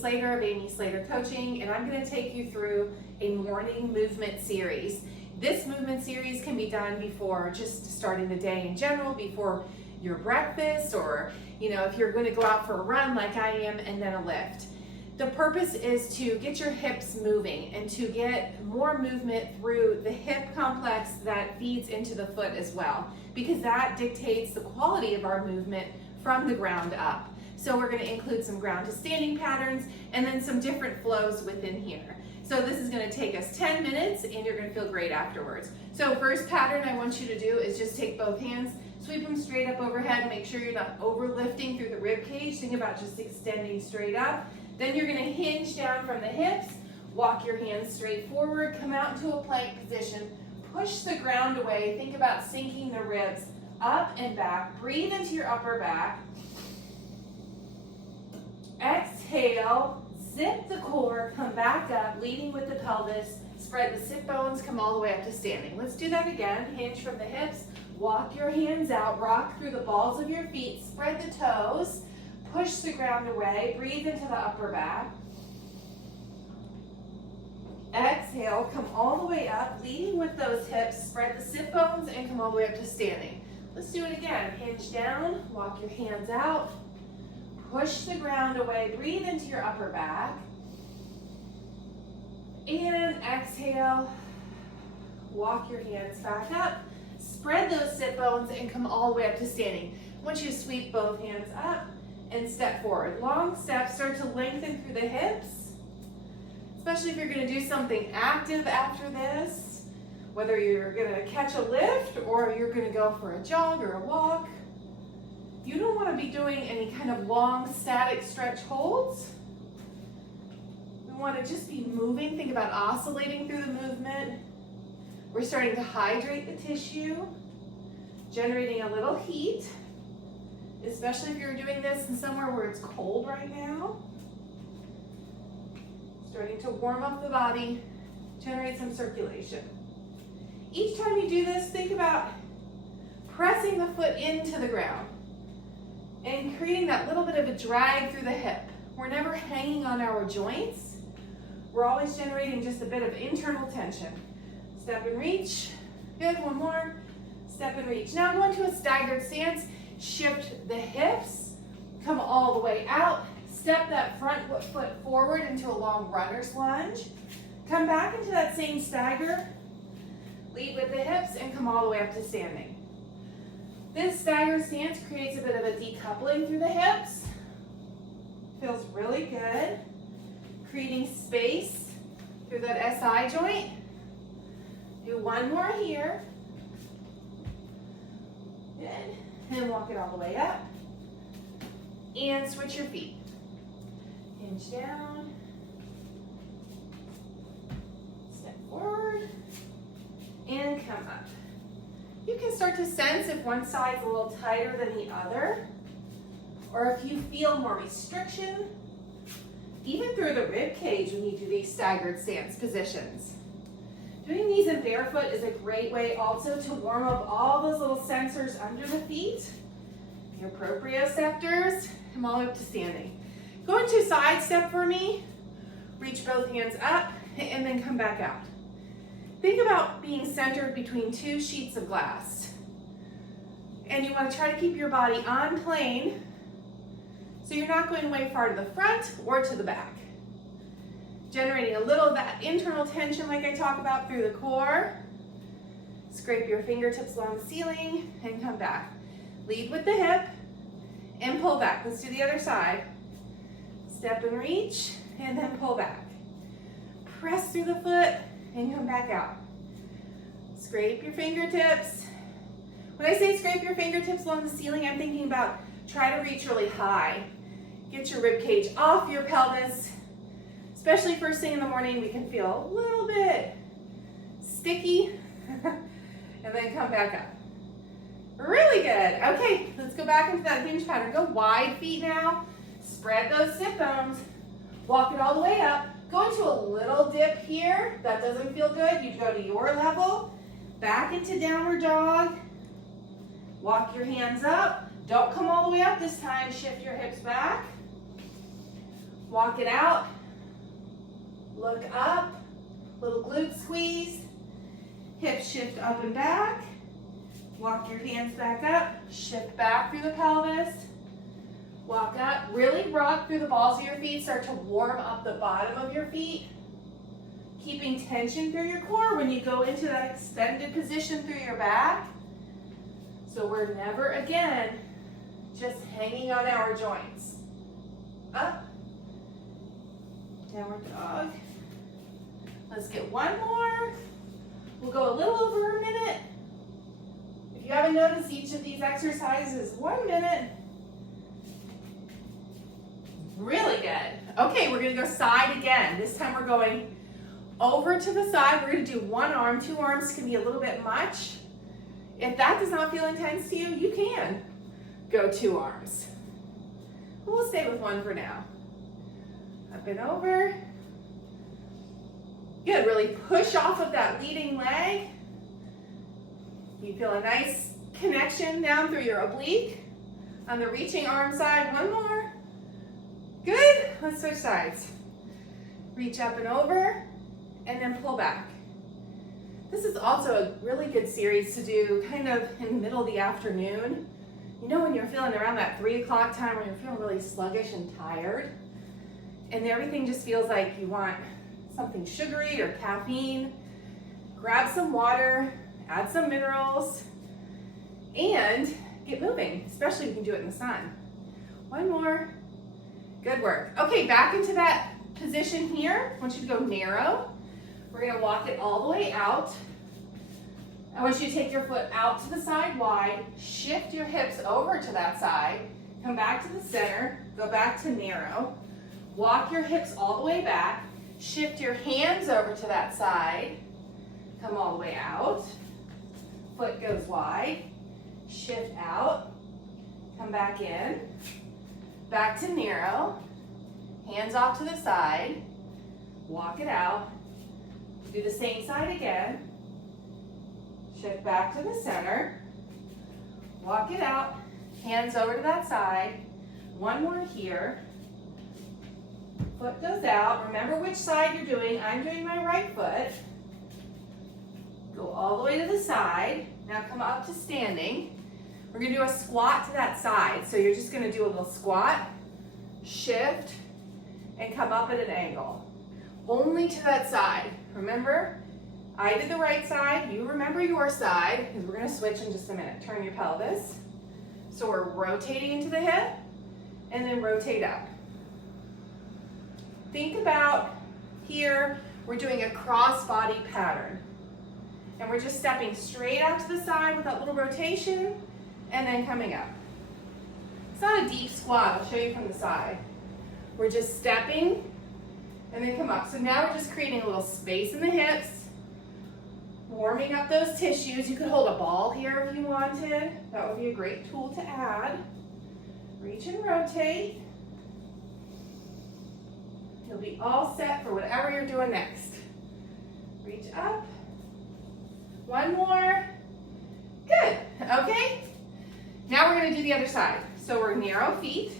Slater of Amy Slater Coaching, and I'm going to take you through a morning movement series. This movement series can be done before just starting the day in general, before your breakfast, or if you're going to go out for a run like I am, and then a lift. The purpose is to get your hips moving and to get more movement through the hip complex that feeds into the foot as well, because that dictates the quality of our movement from the ground up. So we're going to include some ground to standing patterns and then some different flows within here. So this is going to take us 10 minutes and you're going to feel great afterwards. So first pattern I want you to do is just take both hands, sweep them straight up overhead, make sure you're not overlifting through the rib cage. Think about just extending straight up. Then you're going to hinge down from the hips, walk your hands straight forward, come out into a plank position, push the ground away. Think about sinking the ribs up and back. Breathe into your upper back. Exhale, zip the core, come back up, leading with the pelvis. Spread the sit bones, come all the way up to standing. Let's do that again. Hinge from the hips, walk your hands out, rock through the balls of your feet, spread the toes, push the ground away, breathe into the upper back. Exhale, come all the way up, leading with those hips, spread the sit bones, and come all the way up to standing. Let's do it again. Hinge down, walk your hands out, push the ground away, breathe into your upper back. And exhale, walk your hands back up, spread those sit bones, and come all the way up to standing. I want you to sweep both hands up and step forward. Long steps, start to lengthen through the hips, especially if you're going to do something active after this, whether you're going to catch a lift or you're going to go for a jog or a walk. You don't want to be doing any kind of long static stretch holds. We want to just be moving. Think about oscillating through the movement. We're starting to hydrate the tissue, generating a little heat, especially if you're doing this in somewhere where it's cold right now. Starting to warm up the body, generate some circulation. Each time you do this, think about pressing the foot into the ground and creating that little bit of a drag through the hip. We're never hanging on our joints. We're always generating just a bit of internal tension. Step and reach. Good, one more. Step and reach. Now go into a staggered stance. Shift the hips. Come all the way out. Step that front foot forward into a long runner's lunge. Come back into that same stagger. Lead with the hips and come all the way up to standing. This staggered stance creates a bit of a decoupling through the hips. Feels really good. Creating space through that SI joint. Do one more here. Good. And walk it all the way up. And switch your feet. Hinge down. Step forward. And come up. You can start to sense if one side's a little tighter than the other, or if you feel more restriction, even through the rib cage when you do these staggered stance positions. Doing these in barefoot is a great way also to warm up all those little sensors under the feet, your proprioceptors. Come all the way up to standing. Go into side step for me. Reach both hands up and then come back out. Think about being centered between two sheets of glass. And you want to try to keep your body on plane so you're not going way far to the front or to the back. Generating a little of that internal tension like I talk about through the core. Scrape your fingertips along the ceiling and come back. Lead with the hip and pull back. Let's do the other side. Step and reach and then pull back. Press through the foot and come back out. Scrape your fingertips. When I say scrape your fingertips along the ceiling, I'm thinking about try to reach really high. Get your rib cage off your pelvis. Especially first thing in the morning, we can feel a little bit sticky. And then come back up. Really good. Okay, let's go back into that hinge pattern. Go wide feet now. Spread those sit bones. Walk it all the way up. Go into a little dip here. That doesn't feel good. You go to your level. Back into downward dog. Walk your hands up. Don't come all the way up this time. Shift your hips back. Walk it out. Look up. Little glute squeeze. Hips shift up and back. Walk your hands back up. Shift back through the pelvis. Walk up. Really rock through the balls of your feet. Start to warm up the bottom of your feet. Keeping tension through your core when you go into that extended position through your back. So we're never again just hanging on our joints. Up. Downward dog. Let's get one more. We'll go a little over a minute. If you haven't noticed, each of these exercises is 1 minute. Really good. Okay, we're gonna go side again. This time we're going over to the side. We're gonna do one arm. 2 arms can be a little bit much. If that does not feel intense to you, you can go 2 arms. We'll stay with 1 for now. Up and over. Good, really push off of that leading leg. You feel a nice connection down through your oblique. On the reaching arm side, 1 more. Good, let's switch sides. Reach up and over, and then pull back. This is also a really good series to do kind of in the middle of the afternoon. You know when you're feeling around that 3 o'clock time when you're feeling really sluggish and tired, and everything just feels like you want something sugary or caffeine. Grab some water, add some minerals, and get moving, especially if you can do it in the sun. 1 more. Good work. Okay, back into that position here. I want you to go narrow. We're gonna walk it all the way out. I want you to take your foot out to the side wide, shift your hips over to that side, come back to the center, go back to narrow, walk your hips all the way back, shift your hands over to that side, come all the way out, foot goes wide, shift out, come back in, back to narrow, hands off to the side, walk it out, do the same side again, shift back to the center, walk it out, hands over to that side, 1 more here, foot goes out, remember which side you're doing, I'm doing my right foot, go all the way to the side, now come up to standing, we're gonna do a squat to that side, so you're just gonna do a little squat, shift, and come up at an angle, only to that side, remember, I did the right side, you remember your side, because we're gonna switch in just a minute, turn your pelvis, so we're rotating into the hip, and then rotate up. Think about here, we're doing a cross body pattern. And we're just stepping straight out to the side with that little rotation and then coming up. It's not a deep squat, I'll show you from the side. We're just stepping and then come up. So now we're just creating a little space in the hips, warming up those tissues. You could hold a ball here if you wanted. That would be a great tool to add. Reach and rotate. You'll be all set for whatever you're doing next. Reach up. 1 more. Good. Okay. Now we're going to do the other side. So we're narrow feet.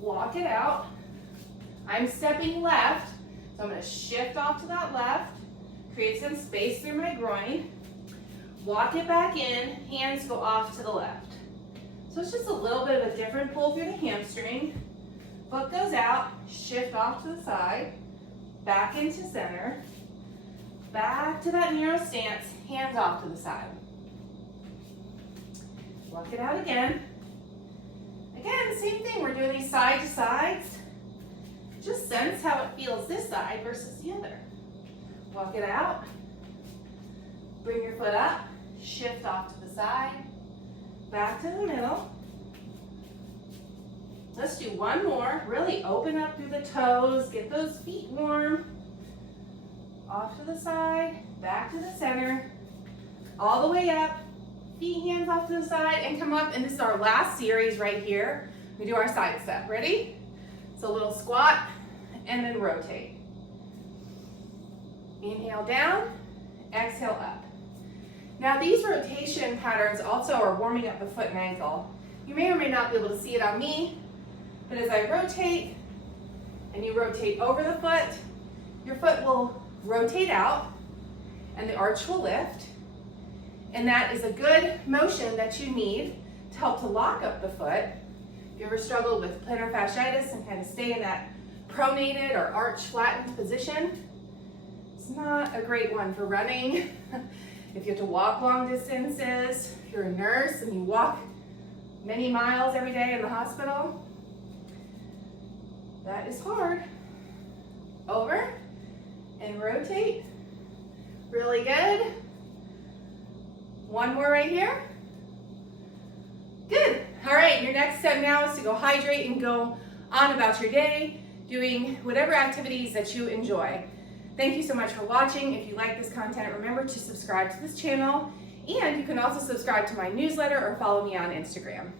Walk it out. I'm stepping left. So I'm going to shift off to that left. Create some space through my groin. Walk it back in. Hands go off to the left. So it's just a little bit of a different pull through the hamstring. Foot goes out, shift off to the side, back into center, back to that narrow stance, hands off to the side. Walk it out again. Again, same thing, we're doing these side to sides. Just sense how it feels this side versus the other. Walk it out, bring your foot up, shift off to the side, back to the middle. Let's do 1 more. Really open up through the toes. Get those feet warm. Off to the side, back to the center, all the way up. Feet, hands off to the side, and come up. And this is our last series right here. We do our side step. Ready? So a little squat, and then rotate. Inhale down, exhale up. Now these rotation patterns also are warming up the foot and ankle. You may or may not be able to see it on me, but as I rotate, and you rotate over the foot, your foot will rotate out and the arch will lift. And that is a good motion that you need to help to lock up the foot. If you ever struggled with plantar fasciitis and kind of stay in that pronated or arch flattened position, it's not a great one for running. If you have to walk long distances, if you're a nurse and you walk many miles every day in the hospital, that is hard. Over and rotate. Really good. One more right here. Good. All right, your next step now is to go hydrate and go on about your day, doing whatever activities that you enjoy. Thank you so much for watching. If you like this content, remember to subscribe to this channel, and you can also subscribe to my newsletter or follow me on Instagram.